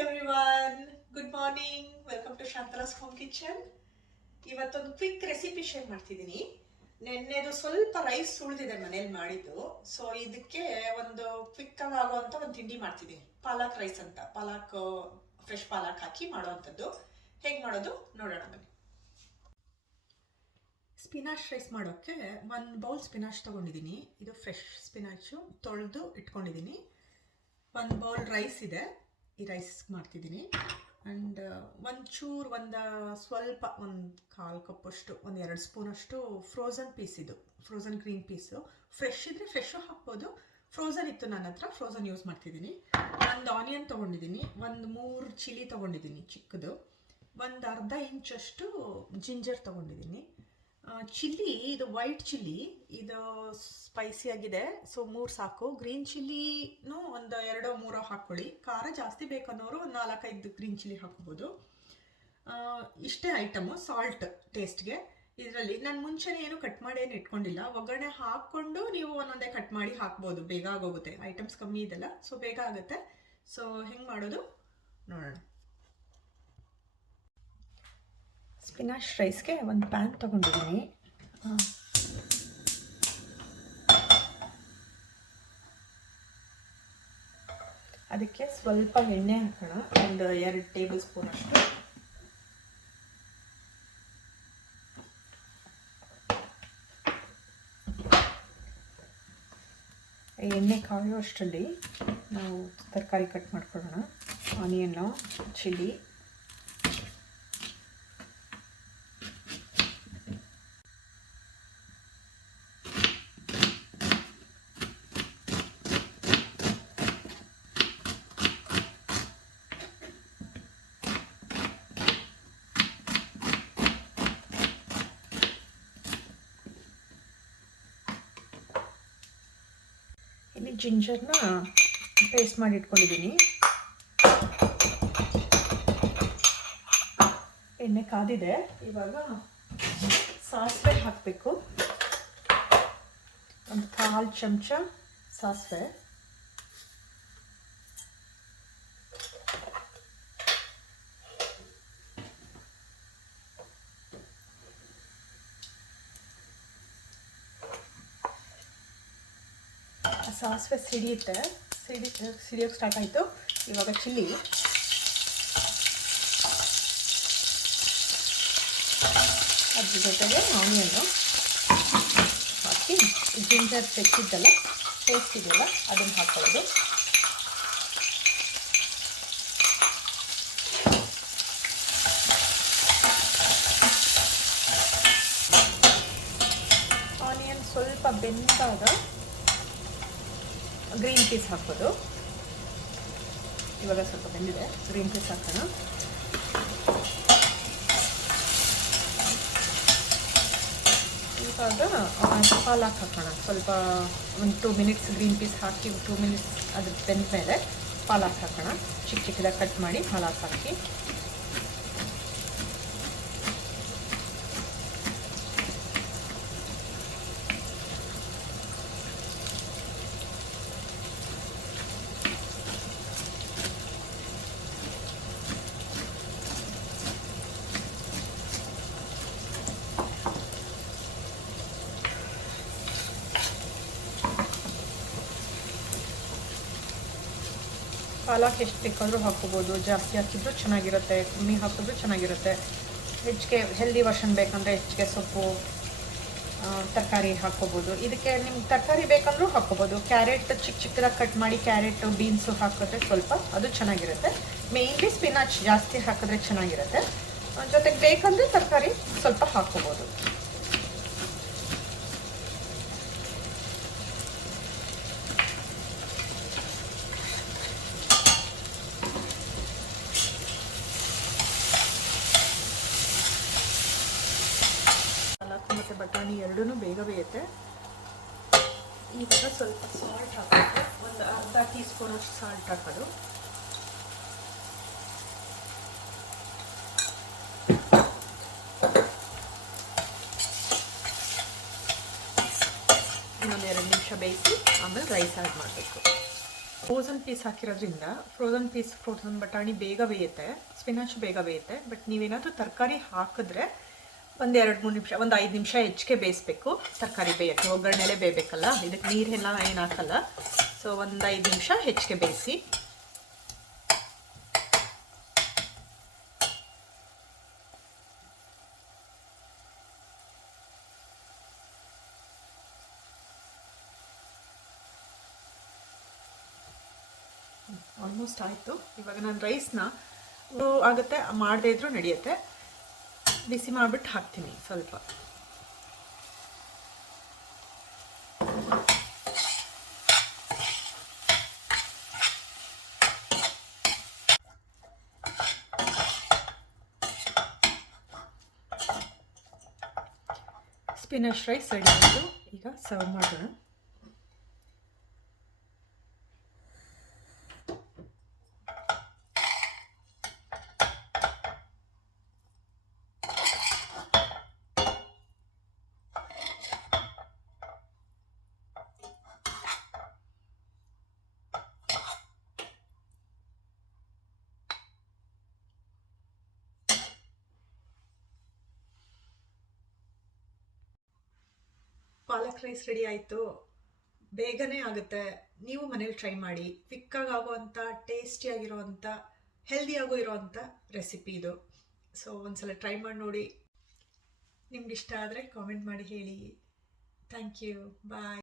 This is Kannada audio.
Everyone, good morning. Welcome to Shantala's home kitchen. ಇವತ್ತೊಂದು ಕ್ವಿಕ್ ರೆಸಿಪಿ ಶೇರ್ ಮಾಡ್ತಿದ್ದೀನಿ. ನೆನ್ನೆದು ಸ್ವಲ್ಪ ರೈಸ್ ಉಳಿದಿದೆ ಮನೇಲಿ ಮಾಡಿದ್ದು, ಸೊ ಇದಕ್ಕೆ ಒಂದು ಕ್ವಿಕ್ ಆಗುವಂಥ ಒಂದು ತಿಂಡಿ ಮಾಡ್ತಿದ್ದೀನಿ. ಪಾಲಕ್ ರೈಸ್ ಅಂತ, ಪಾಲಕ್ ಫ್ರೆಶ್ ಪಾಲಕ್ ಹಾಕಿ ಮಾಡುವಂಥದ್ದು. ಹೇಗೆ ಮಾಡೋದು ನೋಡೋಣ ಬನ್ನಿ. ಸ್ಪಿನಾಚ್ ರೈಸ್ ಮಾಡೋಕ್ಕೆ ಒಂದು ಬೌಲ್ ಸ್ಪಿನಾಚ್ ತೊಗೊಂಡಿದ್ದೀನಿ. ಇದು ಫ್ರೆಶ್ ಸ್ಪಿನಾಚು, ತೊಳೆದು ಇಟ್ಕೊಂಡಿದ್ದೀನಿ. ಒಂದು ಬೌಲ್ ರೈಸ್ ಇದೆ, ಈ ರೈಸ್ ಮಾಡ್ತಿದ್ದೀನಿ. ಆ್ಯಂಡ್ ಸ್ವಲ್ಪ ಒಂದು ಕಾಲು ಕಪ್ಪಷ್ಟು, ಒಂದು 2 ಸ್ಪೂನಷ್ಟು ಫ್ರೋಝನ್ ಪೀಸ್, ಇದು ಫ್ರೋಝನ್ ಗ್ರೀನ್ ಪೀಸು. ಫ್ರೆಶ್ ಇದ್ದರೆ ಫ್ರೆಶ್ಶು ಹಾಕ್ಬೋದು, ಫ್ರೋಝನ್ ಇತ್ತು ನನ್ನ ಹತ್ರ, ಫ್ರೋಝನ್ ಯೂಸ್ ಮಾಡ್ತಿದ್ದೀನಿ. ಒಂದು ಆನಿಯನ್ ತೊಗೊಂಡಿದ್ದೀನಿ, ಒಂದು 3 ಚಿಲ್ಲಿ ತೊಗೊಂಡಿದ್ದೀನಿ ಚಿಕ್ಕದು, ಒಂದು ಅರ್ಧ ಇಂಚಷ್ಟು ಜಿಂಜರ್ ತೊಗೊಂಡಿದ್ದೀನಿ. ಚಿಲ್ಲಿ ಇದು ವೈಟ್ ಚಿಲ್ಲಿ, ಇದು ಸ್ಪೈಸಿ ಆಗಿದೆ, ಸೊ 3 ಸಾಕು. ಗ್ರೀನ್ ಚಿಲ್ಲಿನೂ ಒಂದು 2-3 ಹಾಕ್ಕೊಳ್ಳಿ. ಖಾರ ಜಾಸ್ತಿ ಬೇಕನ್ನೋರು ಒಂದು 4-5 ಗ್ರೀನ್ ಚಿಲ್ಲಿ ಹಾಕ್ಬೋದು. ಇಷ್ಟೇ ಐಟಮು. ಸಾಲ್ಟ್ ಟೇಸ್ಟ್ಗೆ. ಇದರಲ್ಲಿ ನಾನು ಮುಂಚೆನೇ ಏನು ಕಟ್ ಮಾಡಿ ಏನು ಇಟ್ಕೊಂಡಿಲ್ಲ, ಒಗ್ಗರಣೆ ಹಾಕ್ಕೊಂಡು ನೀವು ಒಂದೊಂದೇ ಕಟ್ ಮಾಡಿ ಹಾಕ್ಬೋದು, ಬೇಗ ಆಗೋಗುತ್ತೆ. ಐಟಮ್ಸ್ ಕಮ್ಮಿ ಇದೆಲ್ಲ, ಸೊ ಬೇಗ ಆಗುತ್ತೆ. ಸೊ ಹೆಂಗೆ ಮಾಡೋದು ನೋಡೋಣ. ಸ್ಪಿನಾಚ್ ರೈಸ್ಗೆ ಒಂದು ಪ್ಯಾನ್ ತೊಗೊಂಡಿದ್ದೀನಿ. ಅದಕ್ಕೆ ಸ್ವಲ್ಪ ಎಣ್ಣೆ ಹಾಕೋಣ, ಒಂದು 2 ಟೇಬಲ್ ಸ್ಪೂನ್ ಅಷ್ಟು. ಎಣ್ಣೆ ಕಾಯೋ ಅಷ್ಟರಲ್ಲಿ ನಾವು ತರಕಾರಿ ಕಟ್ ಮಾಡ್ಕೊಳ್ಳೋಣ. ಆನಿಯನ್ನು, ಚಿಲ್ಲಿ, ಇಲ್ಲಿ ಜಿಂಜರ್ನ ಪೇಸ್ಟ್ ಮಾಡಿ ಇಟ್ಕೊಂಡಿದ್ದೀನಿ. ಎಣ್ಣೆ ಕಾದಿದೆ, ಇವಾಗ ಸಾಸಿವೆ ಹಾಕಬೇಕು. ಒಂದು 1/4 ಚಮಚ ಸಾಸಿವೆ, ಸಾಸಿವೆ ಸಿಡಿಯೋಕ್ಕೆ ಸ್ಟಾರ್ಟ್ ಆಯಿತು. ಇವಾಗ ಚಿಲ್ಲಿ, ಅದ್ರ ಜೊತೆಗೆ ಆನಿಯನ್ನು ಹಾಕಿ, ಜಿಂಜರ್ ತೆಕ್ಕಿದ್ದಲ್ಲ ಪೇಸ್ಟ್ ಇದೆಯಲ್ಲ ಅದನ್ನು ಹಾಕೊಳ್ಳೋದು. ಆನಿಯನ್ ಸ್ವಲ್ಪ ಬೆಂದಾಗ ಗ್ರೀನ್ ಪೀಸ್ ಹಾಕೋದು. ಇವಾಗ ಸ್ವಲ್ಪ ಬೆಂದಿದೆ, ಗ್ರೀನ್ ಪೀಸ್ ಹಾಕೋಣ. ಇವಾಗ ಪಾಲಕ್ ಹಾಕೋಣ. ಸ್ವಲ್ಪ ಒಂದು 2 ಮಿನಿಟ್ಸ್ ಗ್ರೀನ್ ಪೀಸ್ ಹಾಕಿ, 2 ಮಿನಿಟ್ಸ್ ಅದ್ರ ಬೆಂದ ಮೇಲೆ ಪಾಲಕ್ ಹಾಕೋಣ. ಚಿಕ್ಕದಾಗಿ ಕಟ್ ಮಾಡಿ ಪಾಲಕ್ ಹಾಕಿ, ಪಾಲಕ್ ಎಷ್ಟು ಬೇಕಾದರೂ ಹಾಕ್ಕೋಬೋದು. ಜಾಸ್ತಿ ಹಾಕಿದ್ರೂ ಚೆನ್ನಾಗಿರುತ್ತೆ, ಕಮ್ಮಿ ಹಾಕಿದ್ರೂ ಚೆನ್ನಾಗಿರುತ್ತೆ. ಹೆಚ್ಚಿಗೆ ಹೆಲ್ದಿ ವರ್ಷನ್ ಬೇಕಂದರೆ ಹೆಚ್ಚಿಗೆ ಸೊಪ್ಪು, ತರಕಾರಿ ಹಾಕ್ಕೋಬೋದು. ಇದಕ್ಕೆ ನಿಮ್ಗೆ ತರಕಾರಿ ಬೇಕಂದ್ರೂ ಹಾಕ್ಕೋಬೋದು. ಕ್ಯಾರೆಟ್ ಚಿಕ್ಕದಾಗಿ ಕಟ್ ಮಾಡಿ ಕ್ಯಾರೆಟು, ಬೀನ್ಸು ಹಾಕಿದ್ರೆ ಸ್ವಲ್ಪ ಅದು ಚೆನ್ನಾಗಿರುತ್ತೆ. ಮೇಯ್ನ್ಲಿ ಸ್ಪಿನಾಚ್ ಜಾಸ್ತಿ ಹಾಕಿದ್ರೆ ಚೆನ್ನಾಗಿರುತ್ತೆ. ಜೊತೆಗೆ ಬೇಕಂದರೆ ತರಕಾರಿ ಸ್ವಲ್ಪ ಹಾಕ್ಕೋಬೋದು. ಮತ್ತು ಬಟಾಣಿ ಎರಡೂ ಬೇಗ ಬೇಯುತ್ತೆ. ಇವಾಗ ಸ್ವಲ್ಪ ಸಾಲ್ಟ್ ಹಾಕೋದು, ಒಂದು ಅರ್ಧ ಟೀ ಸ್ಪೂನಷ್ಟು ಸಾಲ್ಟ್ ಹಾಕೋದು. ಇನ್ನೊಂದು 2 ನಿಮಿಷ ಬೇಯಿಸಿ ಆಮೇಲೆ ರೈಸ್ ಆ್ಯಡ್ ಮಾಡಬೇಕು. ಫ್ರೋಝನ್ ಪೀಸ್ ಹಾಕಿರೋದ್ರಿಂದ ಫ್ರೋಝನ್ ಬಟಾಣಿ ಬೇಗ ಬೇಯುತ್ತೆ, ಸ್ಪಿನಾಚ್ ಬೇಗ ಬೇಯುತ್ತೆ. ಬಟ್ ನೀವೇನಾದರೂ ತರಕಾರಿ ಹಾಕಿದ್ರೆ ಒಂದು 2-3 ನಿಮಿಷ, ಒಂದು 5 ನಿಮಿಷ ಹೆಚ್ಚಿಗೆ ಬೇಯಿಸ್ಬೇಕು ತರಕಾರಿ ಬೇಯೋಕ್ಕೆ. ಒಗ್ಗರಣೆಲೆ ಬೇಯಬೇಕಲ್ಲ, ಇದಕ್ಕೆ ನೀರೆಲ್ಲ ಏನು ಹಾಕಲ್ಲ. ಸೊ ಒಂದು 5 ನಿಮಿಷ ಹೆಚ್ಚಿಗೆ ಬೇಯಿಸಿ. ಆಲ್ಮೋಸ್ಟ್ ಆಯಿತು. ಇವಾಗ ನಾನು ರೈಸ್ನ ಆಗುತ್ತೆ ಮಾಡದೇ ಇದ್ರೂ ನಡೆಯುತ್ತೆ, ಬಿಸಿ ಮಾಡಿಬಿಟ್ಟು ಹಾಕ್ತೀನಿ ಸ್ವಲ್ಪ. ಸ್ಪಿನಚ್ ರೈಸ್ ರೆಡಿ ಆಯಿತು. ಈಗ ಸರ್ವ್ ಮಾಡೋಣ. ಪಾಲಕ್ ರೈಸ್ ರೆಡಿ ಆಯಿತು. ಬೇಗನೆ ಆಗುತ್ತೆ, ನೀವು ಮನೇಲಿ ಟ್ರೈ ಮಾಡಿ. ಕ್ವಿಕ್ಕಾಗಿ ಆಗೋವಂಥ, ಟೇಸ್ಟಿಯಾಗಿರೋವಂಥ, ಹೆಲ್ದಿಯಾಗೂ ಇರೋವಂಥ ರೆಸಿಪಿ ಇದು. ಸೊ ಒಂದ್ಸಲ ಟ್ರೈ ಮಾಡಿ ನೋಡಿ. ನಿಮ್ಗೆ ಇಷ್ಟ ಆದರೆ ಕಾಮೆಂಟ್ ಮಾಡಿ ಹೇಳಿ. Thank you, bye.